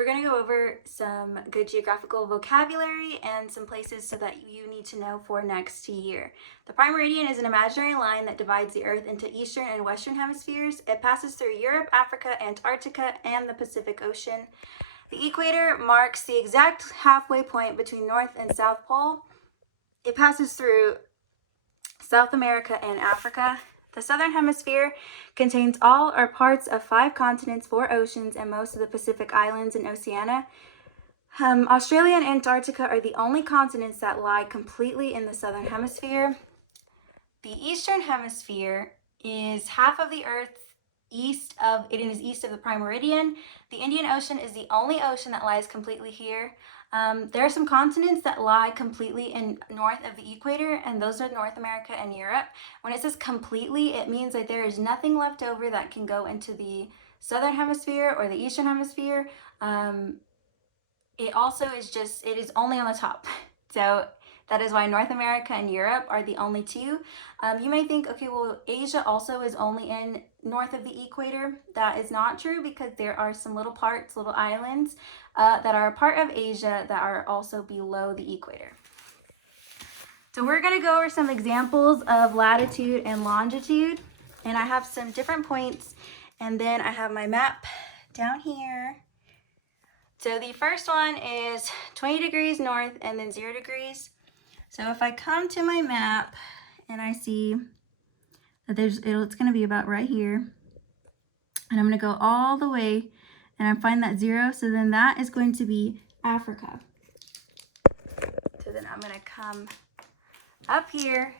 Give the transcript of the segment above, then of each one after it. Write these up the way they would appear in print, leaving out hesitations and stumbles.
We're going to go over some good geographical vocabulary and some places so that you need to know for next year. The prime meridian is an imaginary line that divides the Earth into eastern and western hemispheres. It passes through Europe, Africa, Antarctica, and the Pacific Ocean. The equator marks the exact halfway point between North and South Pole. It passes through South America and Africa. The southern hemisphere contains all or parts of 5 continents, 4 oceans, and most of the Pacific Islands and Oceania. Australia and Antarctica are the only continents that lie completely in the southern hemisphere. The eastern hemisphere is half of the Earth east of the prime meridian. The Indian Ocean is the only ocean that lies completely here. There are some continents that lie completely north of the equator, and those are North America and Europe. When it says completely, it means that there is nothing left over that can go into the southern hemisphere or the eastern hemisphere. It is only on the top. So that is why North America and Europe are the only two. You may think, okay, well, Asia also is only in north of the equator. That is not true, because there are some little islands that are a part of Asia that are also below the equator. So we're going to go over some examples of latitude and longitude. And I have some different points. And then I have my map down here. So the first one is 20 degrees north and then 0 degrees. So if I come to my map and I see that it's going to be about right here, and I'm going to go all the way and I find that 0, so then that is going to be Africa. So then I'm going to come up here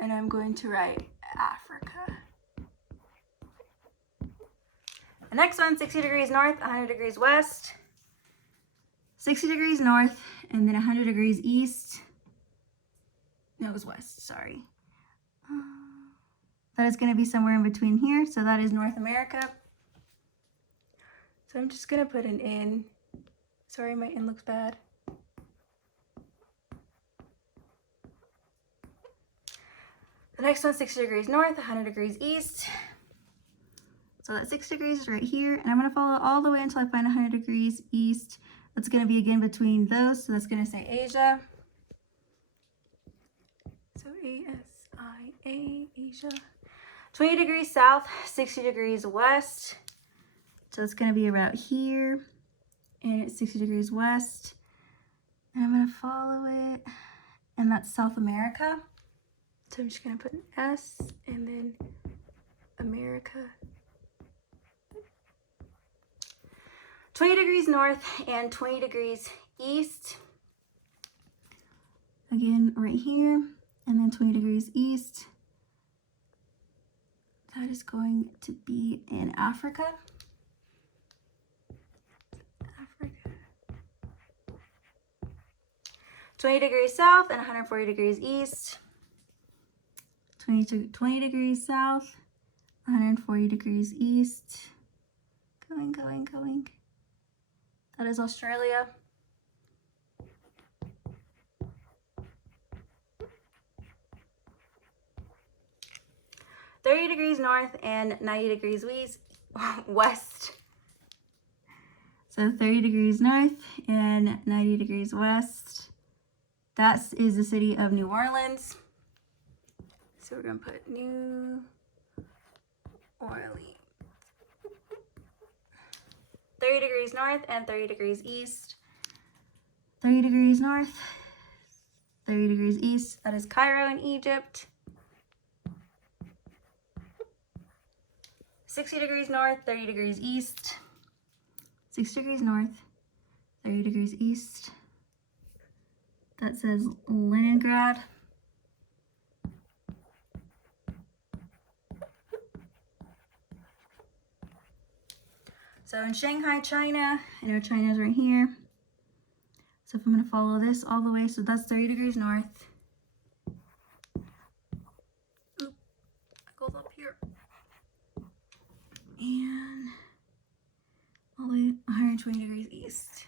and I'm going to write Africa. The next one, 60 degrees north, 100 degrees west. 60 degrees north and then 100 degrees east. No, it was west, sorry. That is going to be somewhere in between here, so that is North America. So I'm just going to put an N. Sorry, my N looks bad. The next one's 60 degrees north, 100 degrees east. So that 6 degrees is right here, and I'm going to follow all the way until I find 100 degrees east. That's going to be again between those, so that's going to say Asia. So A-S-I-A, Asia. 20 degrees south, 60 degrees west. So it's going to be about here, and it's 60 degrees west. And I'm going to follow it, and that's South America. So I'm just going to put an S, and then America. 20 degrees north and 20 degrees east. Again, right here, and then 20 degrees east. That is going to be in Africa. 20 degrees south and 140 degrees east. 20 degrees south, 140 degrees east. Going. That is Australia. $30 degrees north and 90 degrees west. So 30 degrees north and 90 degrees west. That is the city of New Orleans. So we're going to put New Orleans. 30 degrees north and 30 degrees east. 30 degrees north, 30 degrees east. That is Cairo in Egypt. 60 degrees north, 30 degrees east. 6 degrees north, 30 degrees east. That says Leningrad. So in Shanghai, China, I know China's right here. So if I'm going to follow this all the way, so that's 30 degrees north. Oop, it goes up here. And all the way 120 degrees east.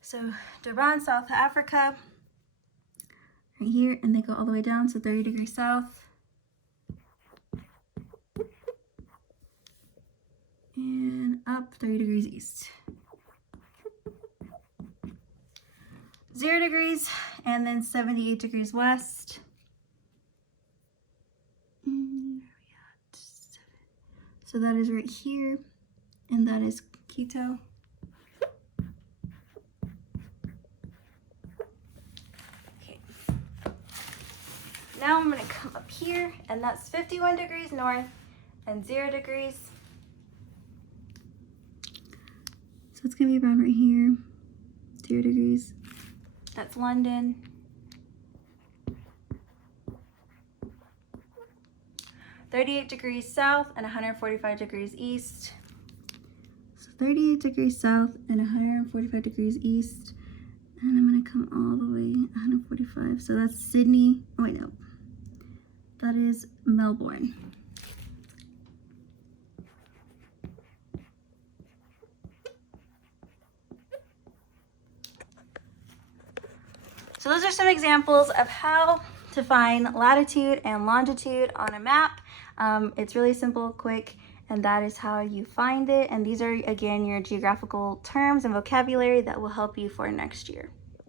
So Durban, South Africa, right here, and they go all the way down, so 30 degrees south. up 30 degrees east. 0 degrees, and then 78 degrees west. Where are we at? So that is right here, and that is Quito. Okay. Now I'm going to come up here, and that's 51 degrees north and 0 degrees. So it's going to be around right here, 0 degrees. That's London. 38 degrees south and 145 degrees east. So 38 degrees south and 145 degrees east. And I'm gonna come all the way 145. So that's Sydney. Oh wait, no. That is Melbourne. So those are some examples of how to find latitude and longitude on a map. It's really simple, quick, and that is how you find it. And these are, again, your geographical terms and vocabulary that will help you for next year.